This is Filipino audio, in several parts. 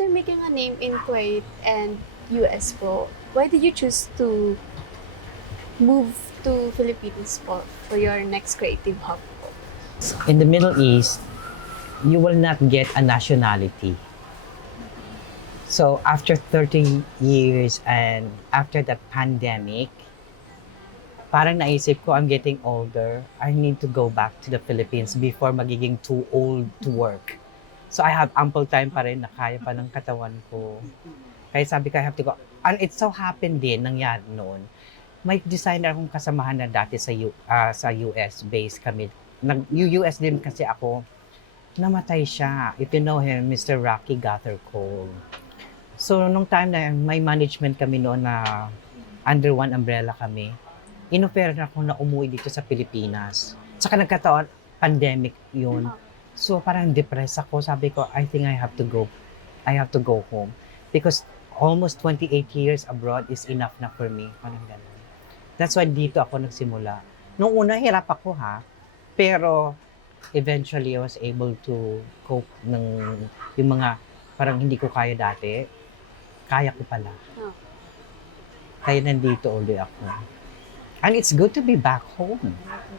after making a name in Kuwait and US po, why did you choose to move to Philippines for your next creative hub po? In the Middle East, you will not get a nationality. So after 30 years and after that pandemic, parang naisip ko, I'm getting older. I need to go back to the Philippines before magiging too old to work. So I have ample time pa rin na kaya pa ng katawan ko. Kaya sabi ko, I have to go. And it so happened din, nangyari noon, may designer akong kasamahan na dati sa US based kami. US din kasi ako, namatay siya. If you know him, Mr. Rocky Gathercole. So nung time na yun, may management kami noon na under one umbrella kami. Inoffer na ako na umuwi dito sa Pilipinas. Saka nagkataon, pandemic yun. So parang depressed ako. Sabi ko, I think I have to go. I have to go home. Because almost 28 years abroad is enough na for me. Parang ganun. That's why dito ako nagsimula. Noong una, hirap ako ha. Pero eventually I was able to cope ng yung mga parang hindi ko kaya dati. Kaya ko pala. Kaya nandito ulit ako. And it's good to be back home.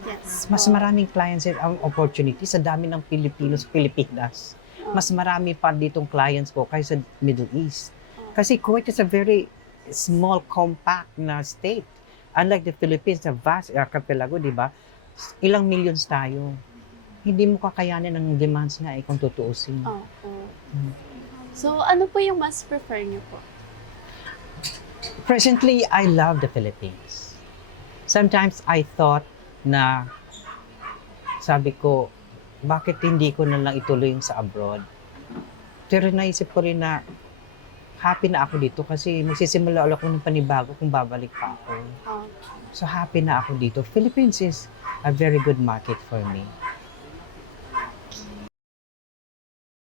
Yes. Mas maraming clients at ang opportunity sa dami ng Pilipinos, Pilipinas. Mas marami pa ditong clients ko kaysa Middle East. Kasi Kuwait is a very small, compact na state. Unlike the Philippines, na vast archipelago, di ba? Ilang millions tayo. Hindi mo kakayanin ang demands nga kung tutuusin. So, ano po yung mas prefer niyo po? Presently, I love the Philippines. Sometimes I thought na, sabi ko, bakit hindi ko na lang ituloy yung sa abroad? Pero naisip ko rin na happy na ako dito kasi magsisimula ulit ako ng panibago kung babalik pa ako. So happy na ako dito. Philippines is a very good market for me.